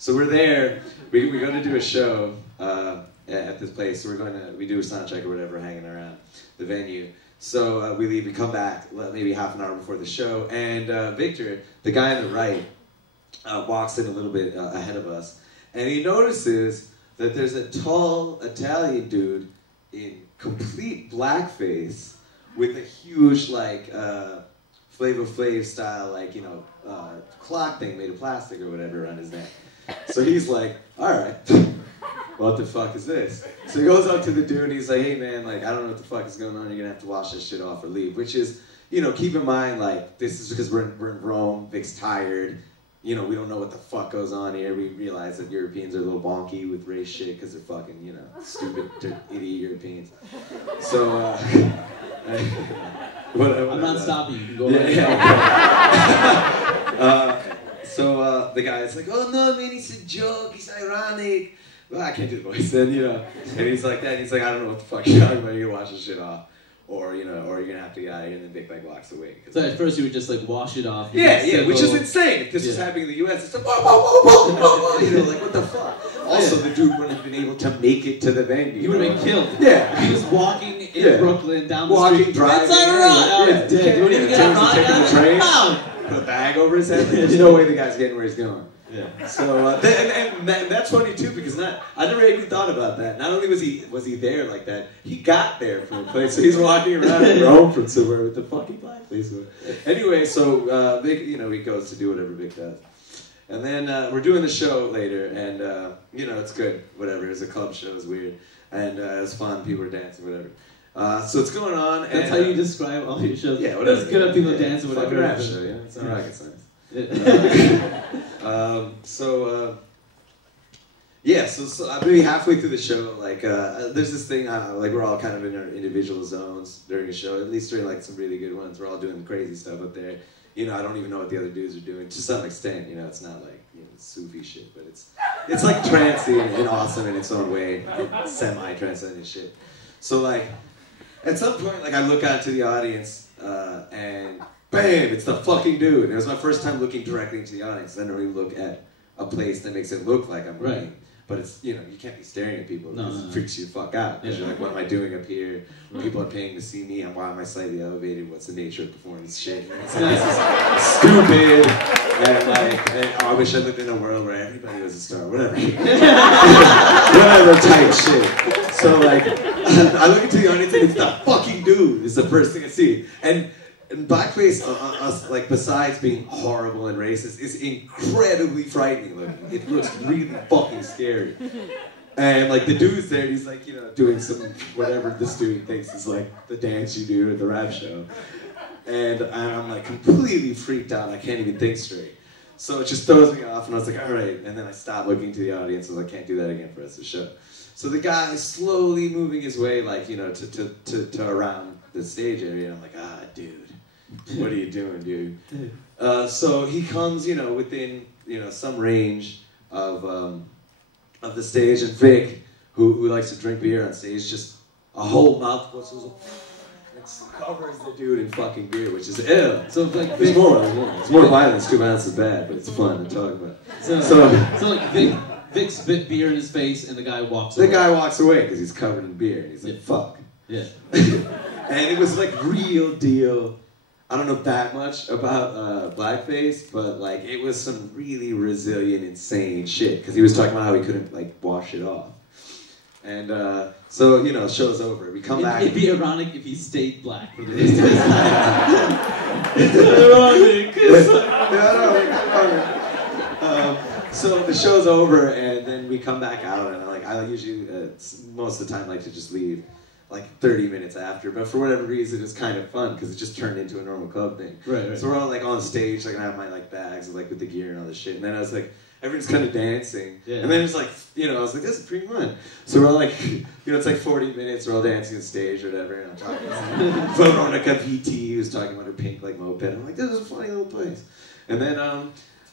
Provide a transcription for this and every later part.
So we're there. We're going to do a show at this place. So we do a sound check or whatever, hanging around the venue. So we leave. We come back maybe half an hour before the show, and Victor, the guy on the right, walks in a little bit ahead of us, and he notices that there's a tall Italian dude in complete blackface with a huge like Flavor Flav style clock thing made of plastic or whatever around his neck. So he's like, all right, what the fuck is this? So he goes up to the dude and he's like, hey man, like I don't know what the fuck is going on. You're gonna have to wash this shit off or leave. Which is, keep in mind like this is because we're in Rome. Vic's tired. We don't know what the fuck goes on here. We realize that Europeans are a little bonky with race shit because they're fucking, stupid, idiot Europeans. So, I'm not stopping you. You can go ahead. So the guy's like, oh no, man, it's a joke. It's ironic. Well, I can't do the voice then, And he's like that. He's like, I don't know what the fuck you're talking about. You're gonna wash this shit off. Or you're gonna have to get out of here, and then Vic like walks away. So at first you would just like wash it off. Yeah, which is insane. If this was happening in the U.S., it's like whoa, whoa, whoa, whoa, whoa, like what the fuck? Also, the dude wouldn't have been able to make it to the venue. He would have been killed. Yeah, he was walking in Brooklyn down the street. Driving. It's alright. He's dead. Don't even get taking the train. Put a bag over his head. There's no way the guy's getting where he's going. Yeah. So and that's funny too because I never even thought about that. Not only was he there like that, he got there from a place. So he's walking around in Rome from somewhere with the fucking blackface. Anyway, so Vic, he goes to do whatever Vic does, and then we're doing the show later, and it's good. Whatever. It's a club show. It's weird, and it was fun. People were dancing, whatever. So it's going on. That's how you describe all your shows. Yeah, whatever. It's good at people dancing, whatever. Rap show, yeah. It's not rocket science. So maybe halfway through the show, like there's this thing like we're all kind of in our individual zones during a show. At least during like some really good ones, we're all doing crazy stuff up there. I don't even know what the other dudes are doing to some extent. It's not like Sufi shit, but it's like trancey and awesome in its own way, semi-transcendent shit. So like at some point, like I look out to the audience and. Bam! It's the fucking dude. And it was my first time looking directly into the audience. I don't really look at a place that makes it look like I'm looking. Right. But it's, you can't be staring at people because No. it freaks you the fuck out. Because you're like, what am I doing up here? People are paying to see me. Why am I slightly elevated? What's the nature of performing this shit? And it's like, this is stupid. And I wish I lived in a world where everybody was a star. Whatever. Whatever type shit. So like, I look into the audience and it's the fucking dude. It's the first thing I see. And Blackface, like besides being horrible and racist, is incredibly frightening looking. It looks really fucking scary. And like the dude's there, and he's like, doing some whatever this dude thinks is like the dance you do at the rap show. And I'm like completely freaked out. I can't even think straight. So it just throws me off, and I was like, all right. And then I stopped looking to the audience. I was like, I can't do that again for the rest of the show. So the guy is slowly moving his way, like to around the stage area. And I'm like, dude. What are you doing, dude? So he comes, within, some range of the stage, and Vic, who likes to drink beer on stage, just a whole mouthful, covers the dude in fucking beer, which is ill. So like it's more violence. 2 ounces is bad, but it's fun to talk about. So like Vic spit beer in his face, and the guy walks away. The guy walks away because he's covered in beer. He's like, fuck. Yeah. And it was like real deal. I don't know that much about Blackface, but like it was some really resilient, insane shit. Because he was talking about how he couldn't like wash it off, and so show's over. We come back. It'd be ironic if he stayed black for the rest of his life. It's ironic. So the show's over, and then we come back out, and I usually most of the time like to just leave. Like 30 minutes after, but for whatever reason, it was kind of fun because it just turned into a normal club thing. Right. So we're all like on stage, like I have my like bags like with the gear and all this shit, and then I was like, everyone's kind of dancing, and then it's like, I was like, this is pretty fun. So we're all like, it's like 40 minutes, we're all dancing on stage or whatever, and I'm talking about Veronica VT who's talking about her pink like moped. I'm like, this is a funny little place, and then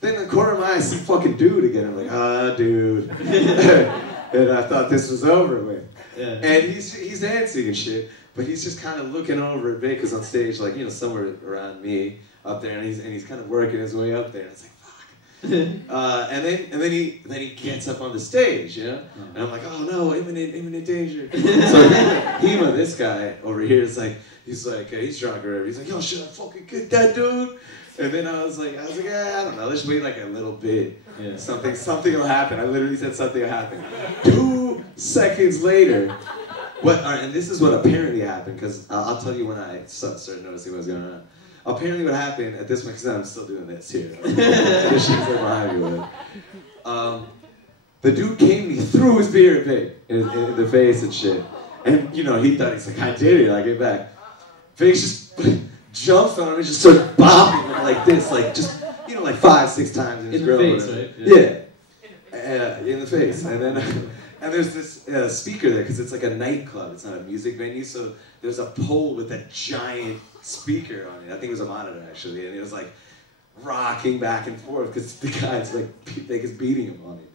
in the corner of my eye, I see fucking dude again. I'm like, dude, and I thought this was over with. Yeah. And he's dancing and shit, but he's just kind of looking over at Vic, because on stage, like, somewhere around me up there, and he's kind of working his way up there. And it's like, fuck. And then he gets up on the stage, you know? And I'm like, oh no, imminent danger. So Hema, this guy over here is like, he's drunk or whatever. He's like, yo, should I fucking get that dude? And then I was like, yeah, I don't know, let's wait like a little bit. Yeah. Something will happen. I literally said something will happen. 2 seconds later, and this is what apparently happened, because I'll tell you when I started noticing what was going on. Apparently what happened at this point, because I'm still doing this here. The sheets are behind me. The dude came and he threw his beer in the face and shit. And, you know, he thought, he's like, I did it, I get back. Face just jumps on him and just started bopping him like this, like just, you know, like 5-6 times in his grill. In the face, right? Yeah. In the face. And then, and there's this speaker there, because it's like a nightclub, it's not a music venue, so there's a pole with a giant speaker on it. I think it was a monitor, actually, and it was like rocking back and forth, because the guy's like, is beating him on it.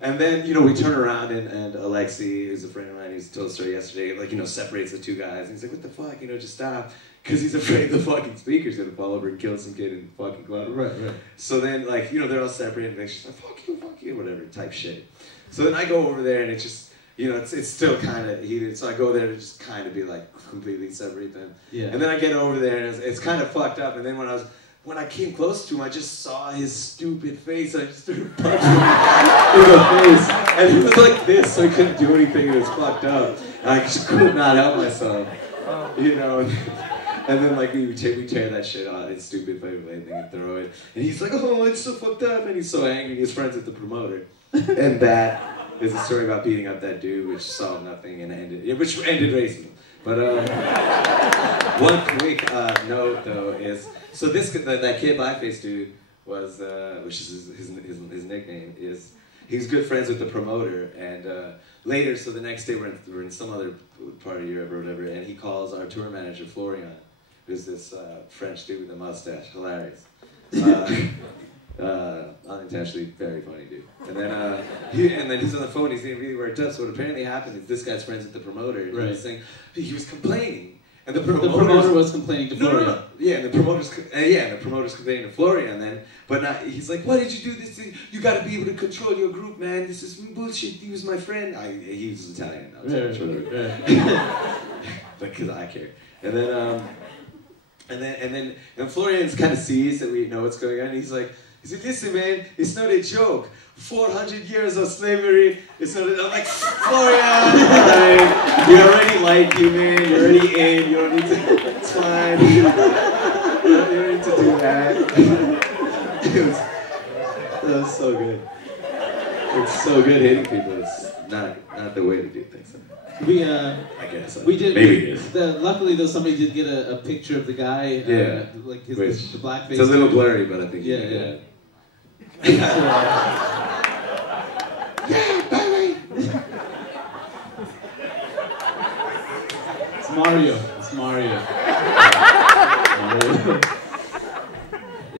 And then, you know, we turn around and Alexi, who's a friend of mine, who's told a story yesterday, like, you know, separates the 2 guys. And he's like, what the fuck, you know, just stop. Because he's afraid the fucking speaker's gonna fall over and kill some kid in the fucking club. Right. So then, like, you know, they're all separated and she's like, fuck you, whatever, type shit. So then I go over there and it's just, you know, it's still kind of heated. So I go there to just kind of be like, completely separate them. Yeah. And then I get over there and it's kind of fucked up. And then when I came close to him, I just saw his stupid face. I just started punching him in the face. And he was like this, so he couldn't do anything. It was fucked up. And I just could not help myself. You know? And then, like, we tear that shit out, his stupid favorite thing, and throw it. And he's like, oh, it's so fucked up. And he's so angry. He's friends with the promoter. And that is a story about beating up that dude, which solved nothing and ended racism. But one quick note, though, is, so that kid Blackface dude was, which is his nickname, is he was good friends with the promoter, and later, so the next day we're in some other part of Europe or whatever, and he calls our tour manager Florian, who's this French dude with a mustache, hilarious, unintentionally very funny dude. And then he's on the phone, he's getting really worked up. So what apparently happened is this guy's friends with the promoter, and he was saying he was complaining. And the promoter was complaining to Florian. No. Yeah, and the promoter's complaining to Florian then. But now he's like, why did you do this thing? You got to be able to control your group, man. This is bullshit. He was my friend. He was Italian. I was because I care. And then Florian kind of sees that we know what's going on. He's like, listen, man, it's not a joke. 400 years of slavery. It's not. I'm like, Florian, we already like you, man. You're already in. You don't need to. It's fine. You don't need to do that. It was so good. It's so good hitting people. It's not the way to do things. I guess. We did. Maybe it is. Luckily, though, somebody did get a picture of the guy. Like the blackface. It's a little blurry, but I think. Yeah. Yeah, baby! It's Mario. Mario.